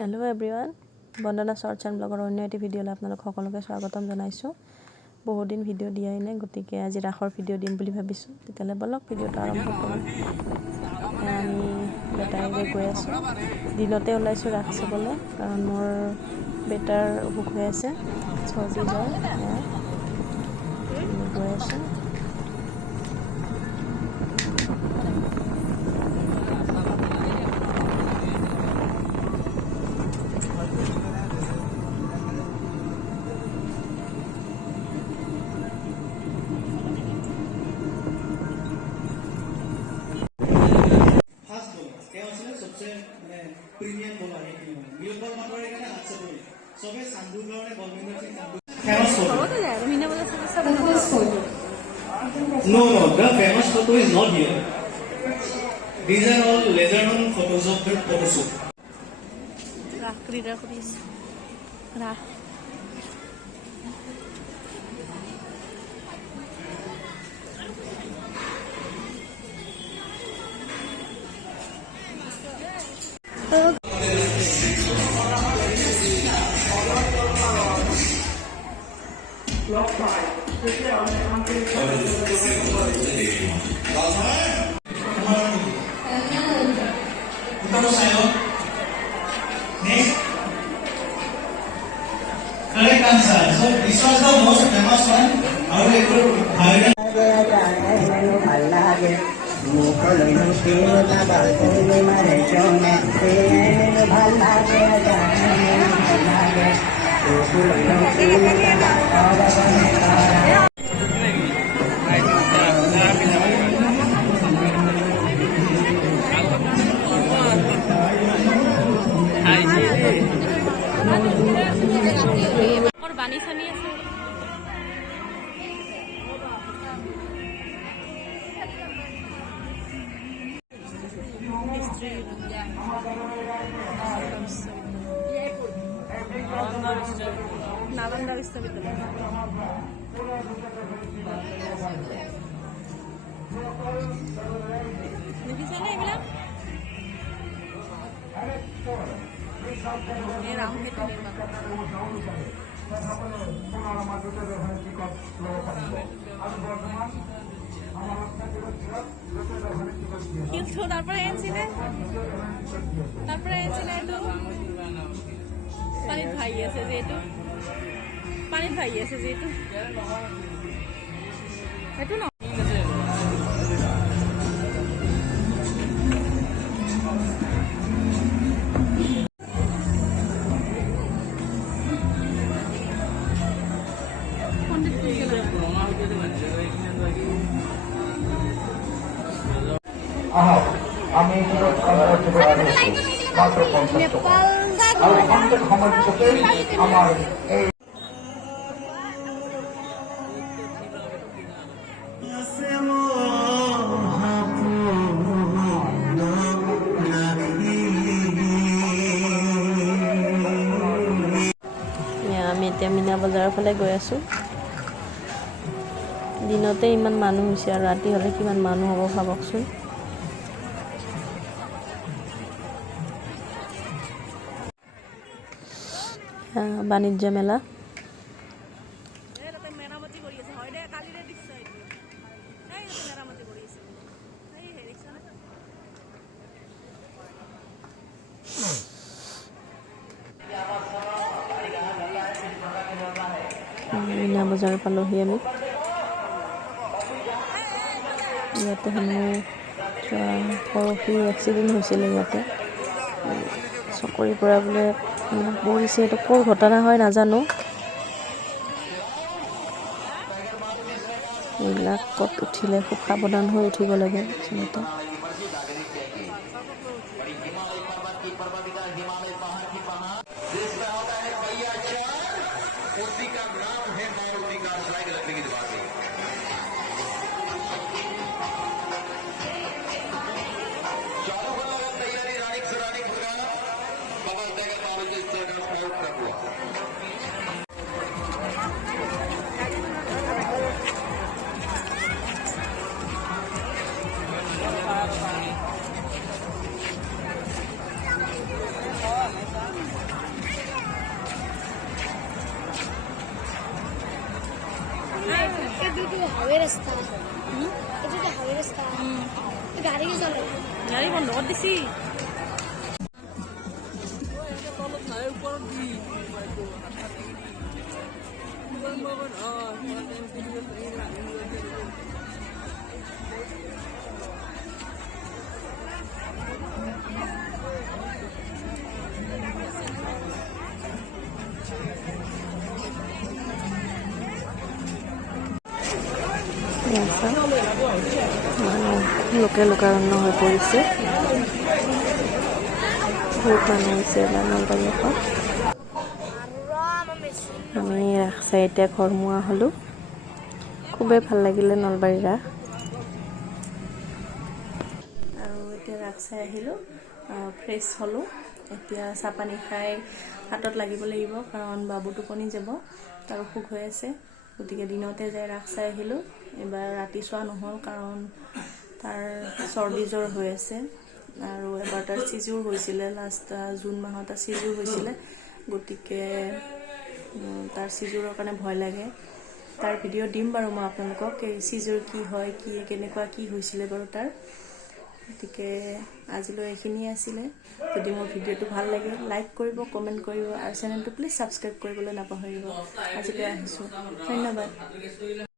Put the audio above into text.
Hello' everyone, Bandana shorts and ব্লগৰ অন্য এটি ভিডিঅ'লৈ আপোনালোক সকলোকে স্বাগতম জনাইছোঁ। বহুত দিন ভিডিঅ' দিয়াই নাই, গতিকে আজি ৰাসৰ ভিডিঅ' দিম বুলি ভাবিছোঁ। তেতিয়াহ'লে বলক ভিডিঅ'টো আৰম্ভ কৰোঁ। আমি বেটাৰীৰে গৈ আছোঁ। দিনতে ওলাইছোঁ ৰাস চাবলৈ, কাৰণ মোৰ বেটাৰ অসুখ হৈ আছে, চৰ্দি জ্বৰ। আমি গৈ আছোঁ। প্ৰিমিয়াম বলা হয় নিয়োগৰ মাত্ৰাৰে কাৰণে আছে বলি সবে চান্দুৰ কাৰণে বলবিন্দৰ সিং চান্দু No, the famous photo is not here. These are all laser on photos of the photo shoot. Correct answer. So this was the most famous one. How they could hide it. বানি চানি আছে। নালন্দা বিশ্ববিদ্যালয় দেখিছেনে এইবিলাক? ৰামসেতু কিন্তু তারপরে এনছিলে এইটো পানীত ভাহি আছে যিহেতু সেইটো ন আমি মাত্র 50 টাকা আর অন্তত সময়ের সাথে আমার এই আমি এতিয়া মীনা বজাৰৰ ফালে গৈ আছোঁ। দিনতে ইমান মানুহ হৈছে আৰু ৰাতি হ'লে কিমান মানুহ হ'ব ভাবকচোন। বাণিজ্য মেলা মীনা বজাৰ পালোহি আমি। ইয়াতে হেনো পৰহি এক্সিডেণ্ট হৈছিলে ইয়াতে, চকৰিৰ পৰা বোলে পৰিছে। এইটো ক'ৰ ঘটনা হয় নাজানো। এইবিলাকত উঠিলে খুব সাৱধান হৈ উঠিব লাগে আচলতে। গাড়ী বন্ধ কৰি দিছি লোকে লোকাৰণ্য হৈ পৰিছে বহুত মানুহ হৈছে এবাৰ নলবাৰী এখন আমি ৰাস চাই এতিয়া ঘৰমুৱা হ'লোঁ খুবেই ভাল লাগিলে নলবাৰী ৰাস আৰু এতিয়া ৰাস চাই আহিলোঁ ফ্ৰেছ হ'লোঁ এতিয়া চাহ পানী খাই হাতত লাগিব লাগিব কাৰণ বাবু টোপনি যাব তাৰ অসুখ হৈ আছে গতিকে দিনতে যাই ৰাস চাই আহিলোঁ এবাৰ ৰাতি চোৱা নহ'ল কাৰণ তাৰ চৰ্দি জ্বৰ হৈ আছে আৰু এবাৰ তাৰ চিজুৰ হৈছিলে লাষ্ট জুন মাহত তাৰ চিজুৰ হৈছিলে গতিকে তাৰ চিজুৰৰ কাৰণে ভয় লাগে তাৰ ভিডিঅ' দিম বাৰু মই আপোনালোকক এই চিজুৰ কি হয় কি কেনেকুৱা কি হৈছিলে বাৰু তাৰ গতিকে আজিলৈ এইখিনিয়ে আছিলে যদি মোৰ ভিডিঅ'টো ভাল লাগে লাইক কৰিব কমেণ্ট কৰিব আৰু চেনেলটো প্লিজ ছাবস্ক্ৰাইব কৰিবলৈ নাপাহৰিব আজিলৈ আহিছোঁ ধন্যবাদ